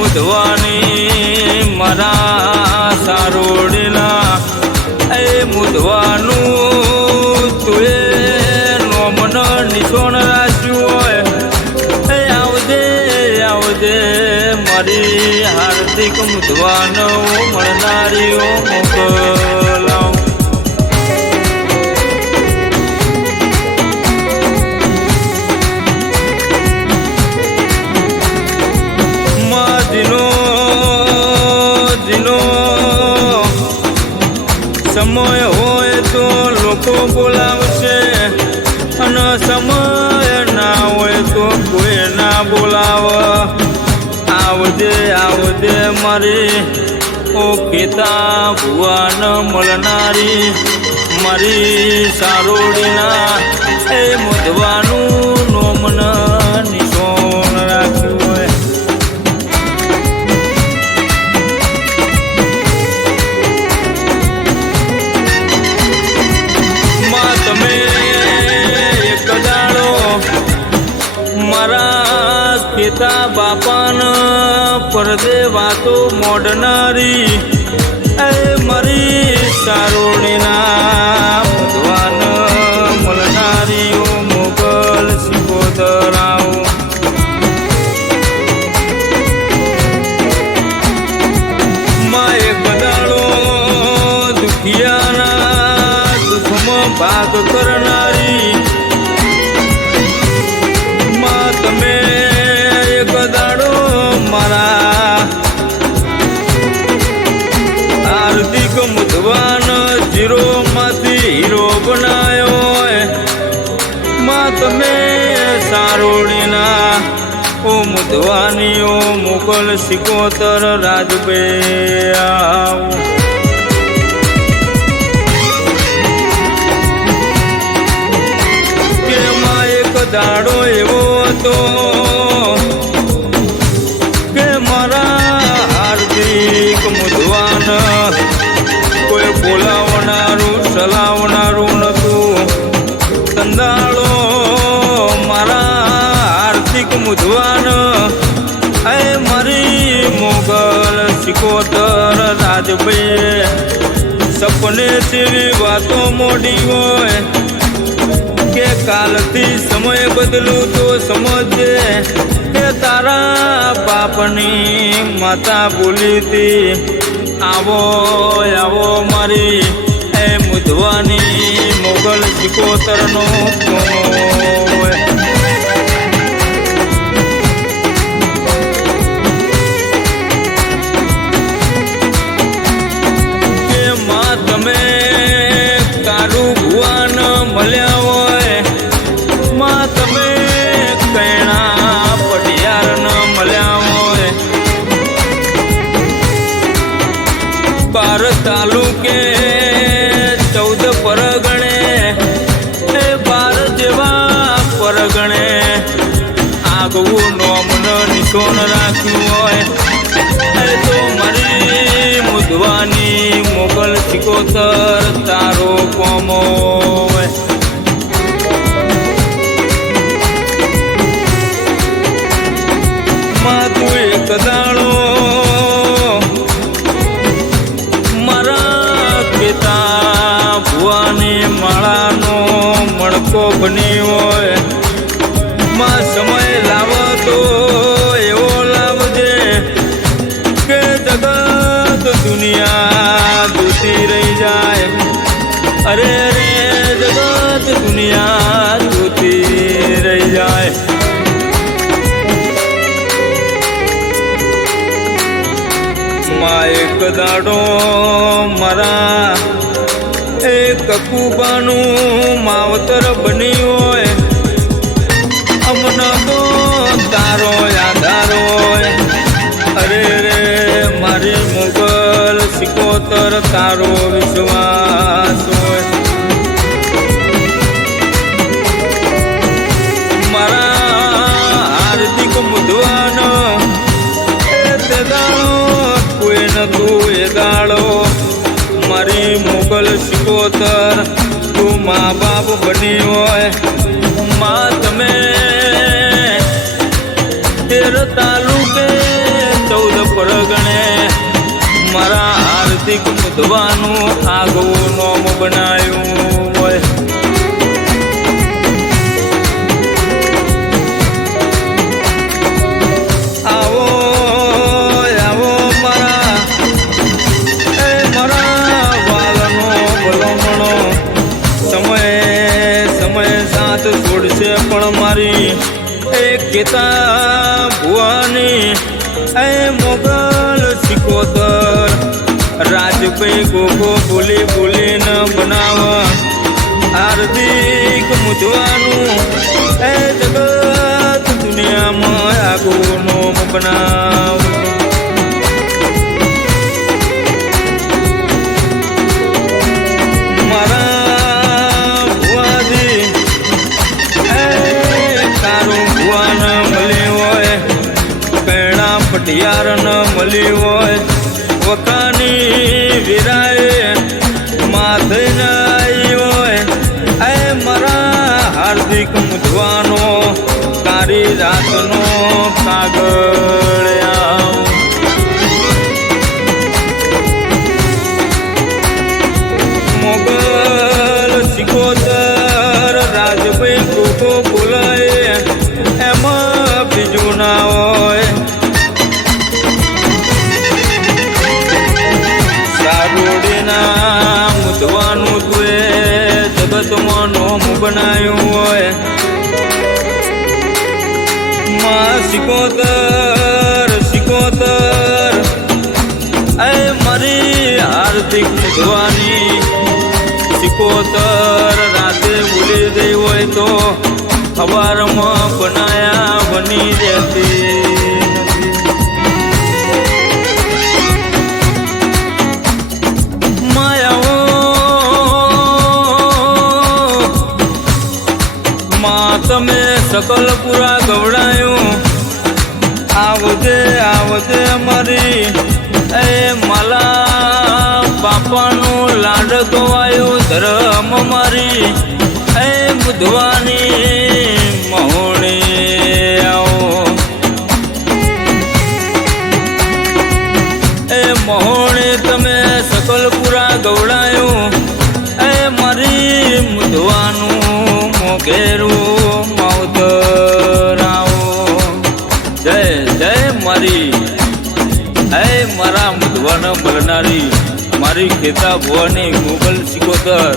મુધવાની મારા સારોડીના એ મુધવાનું તુએ નોમન નિશોન રાખ્યું હોય એ આવજે આવજે મારી હાર્દિક મુધવાનો મળનારીઓ મોકલાવ. સમય હોય તો લોકો બોલાવશે અને સમય ના હોય તો કોઈ ના બોલાવ. આવજે આવજે મારી ઓ કેતા ભુવાન મળનારી મારી સારોડીના એ મુધવાનું નોમન નિશોન રાખ્યું હોય. મારા પિતા બાપાન પરદે વાતો મોડનારી એ મારી સારોણીના ભગવાન મળનારીઓ મોગલ સિકોતરાઓ. માં એક દાડો દુખિયાના દુઃખમાં ભાગ કરનારી તમે એક દાડો મારા હાર્દિક મુધવાન જીરો માંથી હીરો બનાયો માં તમે સારોડીના ઓ મુધવાનીઓ મોકલ સિકોતર રાજબે આવો. દાડો એવો હતો કે મારા હાર્દિક મુધવાન કોઈ બોલાવનારું ચલાવનારું નતું. સંદાળો મારા હાર્દિક મુધવાન એ મારી મોગલ સિકોતર રાજભાઈ સપને જેવી વાતો મોડી હોય કે કાલથી સમય બદલું તો સમજે કે તારા બાપની માતા બોલી હતી આવો આવો મારી એ મુધવાની મોગલ સિકોતરનો કે માં તમે કારું ભુવાન મળ્યા હોય માં તમે કૈણા પટિયાર ન મળ્યા હોય. 12 તાલુકે 14 પરગણે એ 12 જેવા પરગણે આગવું નોમન નિશોન રાખ્યું હોય એ તો મારી મુધવાની મોગલ સિકોતર તારો કોમો હોય. માં સમય લાવો તો એવો લાવજે કે જગત દુનિયા જોતી રહી જાય. અરે રે જગત દુનિયા જોતી રહી જાય. એક દાડો મારા એક કુબાનું માવતર બની હોય, અમન તો તારો આધાર હોય. અરે રે મારી મુગલ સિકોતર તારો વિશ્વાસ હોય. મારા હાર્દિક મુધવાનો તે દાડો કોઈ નતું એ દાડો મારી મુગલ સિકોતર તું મા બાપ બની હોય. માં તમે 13 તાલુકે 14 પરગણે મારા હાર્દિક મુધવાનું આગવું નોમ બનાવ્યું હોય. આવો આવો મારા વાલનો ભલોમણો સમય સાથ છોડશે પણ મારી એક ગીતા ભુવાની એ મોગલ સિકોતર રાજભાઈ ગોગો બોલી બોલીને બનાવ હાર્દિક મુધવાનું એ જગત દુનિયામાં આગું નોમ બનાવ. મારા ભુવાજી તારું ભુવાન મળી હોય, પેણા પટિયાર ન મળી હોય, વકાની વિરાય માથે ન આવી હોય. એ મારા હાર્દિક મુધવાનો તારી રાતનો કાગળ આવ. મોગલ સિકોતર રાજભાઈ ગોગો બોલાય એમાં બીજું ના હોય. સારોડીના મુધવાનું તુએ જગતમાં નોમ બનાવ્યું હોય. માં સિકોતર સિકોતર એ મારી હાર્દિક મુધવાની સિકોતર રાતે ભૂલી ગઈ હોય તો સવારમાં બનાયા બની રહેતી નથી. માયાઓ માં તમે સકલ પૂરા ગવડાયું. આવજે આવજે મારી એ માલા બાપાનું લાડકો આવ્યો ધર્મ મારી એ મુધવાની મહોણી આવો. એ મહોણી તમે સકલ પૂરા ગવડાયું એ મારી મુધવાનું મોઘેરું માવતર આવો. જય જય મારી એ મારા મુધવાને મળનારી મારી ખેતા ભુવાની મુગલ સિકોતર